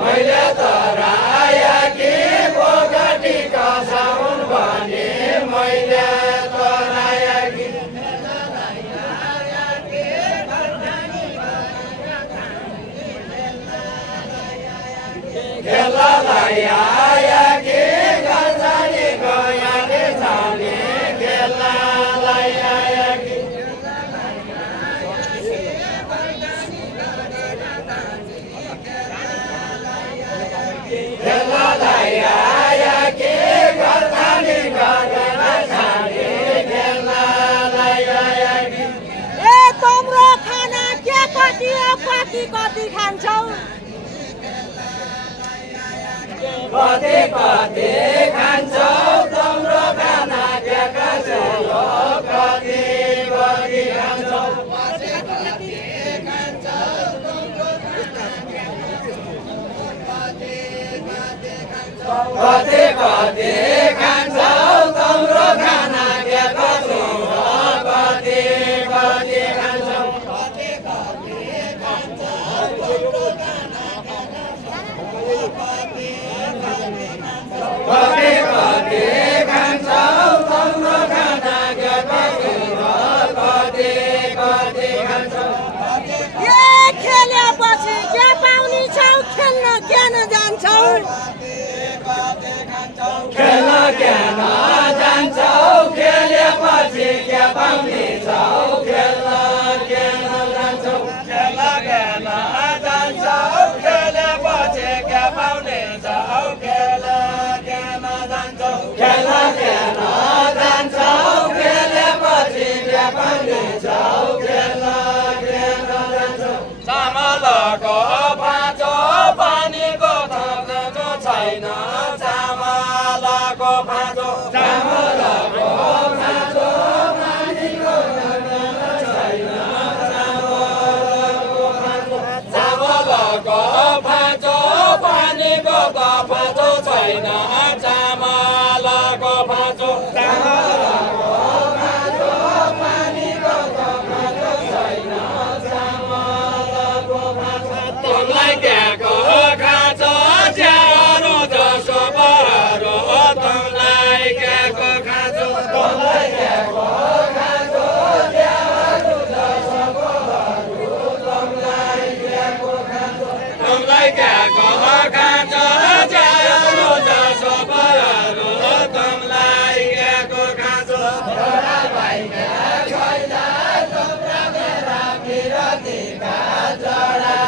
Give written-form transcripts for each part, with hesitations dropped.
मैले त राया के बोगटी कति कति खान्छौ कति कति खान्छौ तिम्रो खाना के खान्छौ कति कति खान्छौ कति कति खान्छौ तिम्रो खाना के खान्छौ कति कति खान्छौ कति कति खान्छौ तिम्रो खाना के कति कति खान्छौ ए खेलेपछि के पाउने छौ खेल्न किन जान्छौ खेल्न किन जान्छौ खेलेपछि के पाउने छौ खेल्न किन जान्छौ खेल्न किन जान्छौ खेलेपछि के पाउने छौ खेल्न किन जान्छौ खेल्न किन जान्छौ खेलेपछि के पाउने छौ खेल्न किन जान्छौ चामलको भाँचो पानीको थप्नु छैन चामलको भाँचो चामलको भाँचो पानीको थप्नु छैन चामलको भाँचो पानीको भाँचो छैन चामलको भाँचो चामलको भाँचो पानीको भाँचो छैन चामलको भाँचो तिमीलाई दिएको खाँचो च्यारो जसो बहारो तिमीलाई दिएको खाँचो तिमीलाई दिएको खाँचो च्यारो जसो बहारो तिमीलाई दिएको खाँचो तिमीलाई दिएको खाँचो च्यारो जसो बहारो तिमीलाई दिएको खाँचो छोरा भाइका छैला तिम्रा मेरा विरतीका छोरा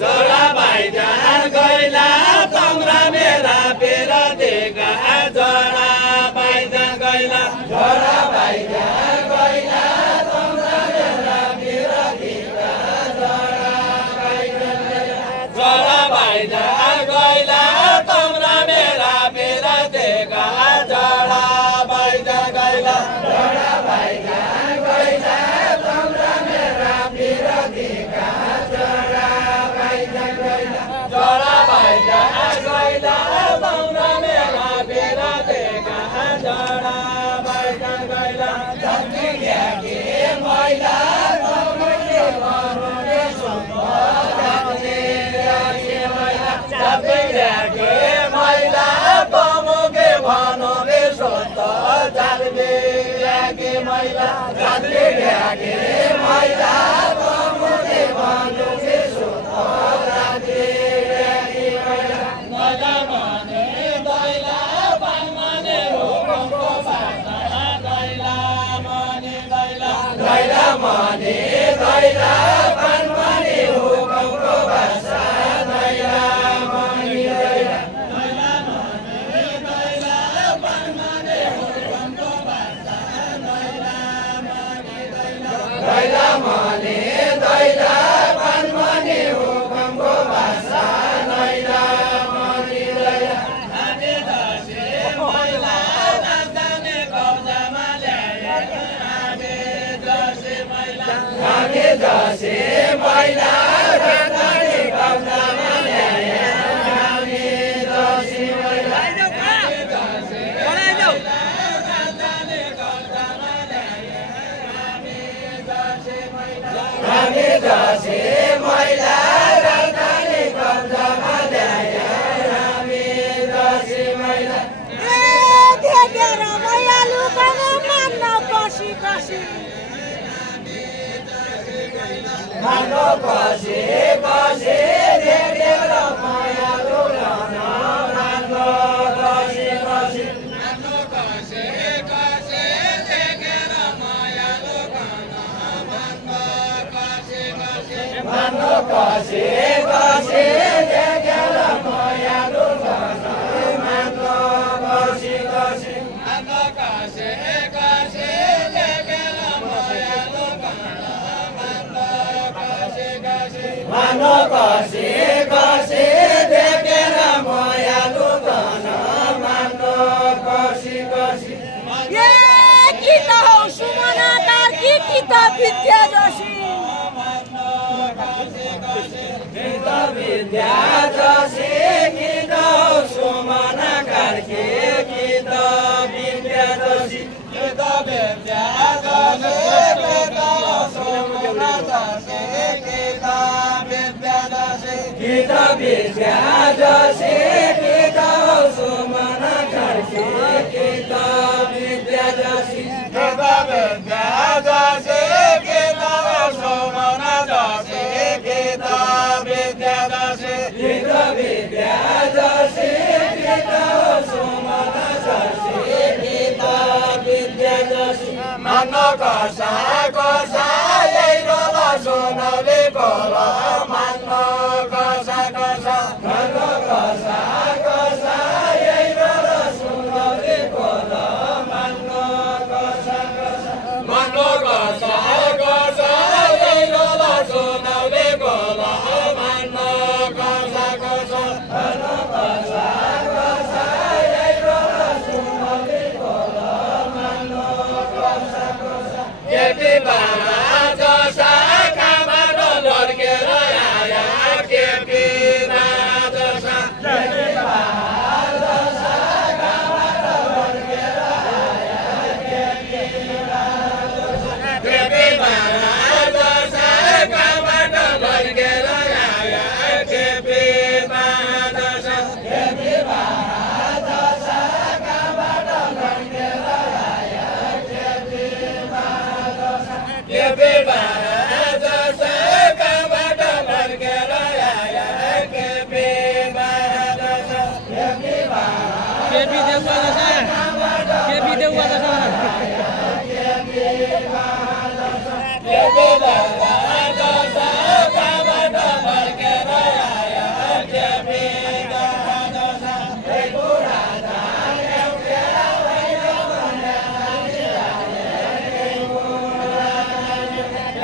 छोरा भाइ जान गइला तिम्रा मेरा विरतीका छोरा भाइ जान गइला छोरा भाइ जान गइला तिम्रा मेरा विरतीका छोरा भाइ जान गइला छोरा भाइ जान गइला तिम्रा मेरा विरतीका छोरा भाइ जान गइला छोरा भाइ जान गइला तिम्रा मेरा विरतीका छोरा भाइ जान गइला छोरा भाइ जान गइला तिम्रा मेरा विरतीका छोरा भाइ जान गइला जति ल्याके मैला तमैले भन्ने सुन्नु जति ल्याके मैला जति ल्याके मैला तमके भन्ने सुन्नु जति ल्याके मैला जति ल्याके मैला तमके भन्ने सुन्नु जति ल्याके मैला मैला भने दैला पान माने हुकुमको भाषा दैला माने दैला दैला माने दैला पान माने हुकुमको भाषा दैला माने दैला दैला माने दैला पान माने हुकुमको भाषा दैला माने दैला दैला माने दैला पान माने हुकुमको भाषा दैला माने दैला नानी दसे मैला राजधानी कब्जामा ल्याए नानी दसे मैला नानी दसे मैला राजधानी कब्जामा ल्याए नानी दसे मैला नानी दसे राजधानी कब्जामा ल्याए नानी दसे मैला नानी दसे मैला राजधानी कब्जामा ल्याए नानी दसे मैला ए देखेर भइहाल्नु पनि मान्न कसी कसी मानो कसी कसी देखेर मायालु लन मानो कसी कसी मानो कसी कसी देखेर मायालु लन मानो कसी कसी मानो कसी कसी देखेर मायालु लन मानो कसी कसी मानो कसी कसी देखेर मायालु लन मानो कसी विद्या जसी विद्या जसी गीत सुमना कार्के गीत विद्या जसी गीत विद्या जसी गीत सुमना जसी गीत विद्या जसी गीत विद्या जसी गीत सुमना कार्के गीत विद्या जसी गीत विद्या जसी गीत सुमना जसी गीत विद्या जसी गीत विद्या जसी गीत सुमना जसी गीत विद्या जसी मन कसा कसा यही रोला सुनाउले बोला मन कसा कसा मन कसा कसा यही रोला सुनाउले बोला मन कसा कसा मन कसा कसा यही रोला सुनाउले बोला मन कसा कसा मन कसा कसा यही रोला सुनाउले बोला मन कसा कसा केपी बाबा जसा कामबाट लड्केर आया केपी बाबा जसा केपी बाबा जसा कामबाट लड्केर आया केपी बाबा जसा केपी बाबा जसा कामबाट लड्केर आया केपी बाबा जसा केपी बाबा जसा कामबाट लड्केर आया केपी बाबा जसा केपी बाबा जसा कामबाट लड्केर आया केपी बाबा जसा केपी बाबा केपी देउवा जसा केपी देउवा जसा केपी बाबा जसा कामबाट लड्केर आया केपी बाबा जसा एक बुढा जान्यौ के होइन भने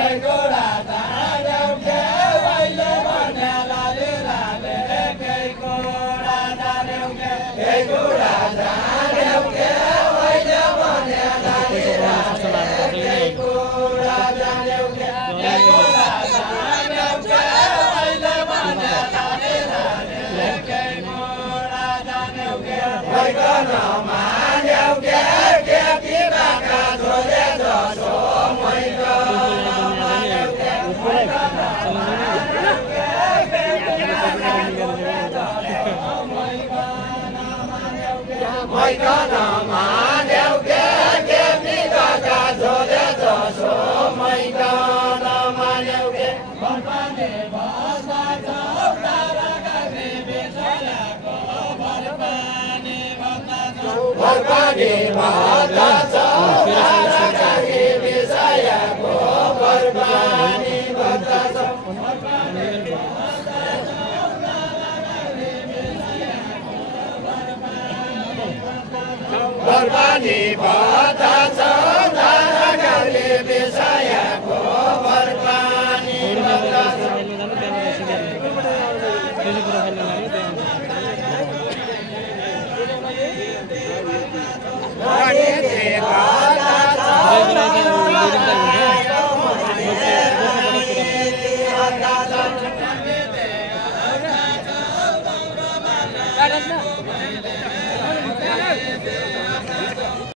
एक बुढा जान्यौ के होइन भने लाले लाले एक बुढा जान्यौ के एक बुढा जान्यौ के होइन भने लाले लाले एक बुढा जान्यौ के एक बुढा जान्यौ के होइन भने लाले लाले एक बुढा जान्यौ के भइकन मान्यौ के केपी बाका छोरे जसो मैकन मान्यौ के भइकन मान्यौ के केपी बाका छोरे जसो मैकन मान्यौ के केपी बाका छोरे जसो मैकन मान्यौ के भरपाने बस्दा छौ तारा काँक्रे बेसलाको भरपाने बस्दा छौ भरपाने बस्दा छौ तारा काँक्रे बेसलाको भरपाने बस्दा छौ भरपाने बस्दा छौ तारा काँक्रे बेसलाको भरपाने बस्दा छौ तारा काँक्रे बेसलाको भरपाने बस्दा छौ Gracias.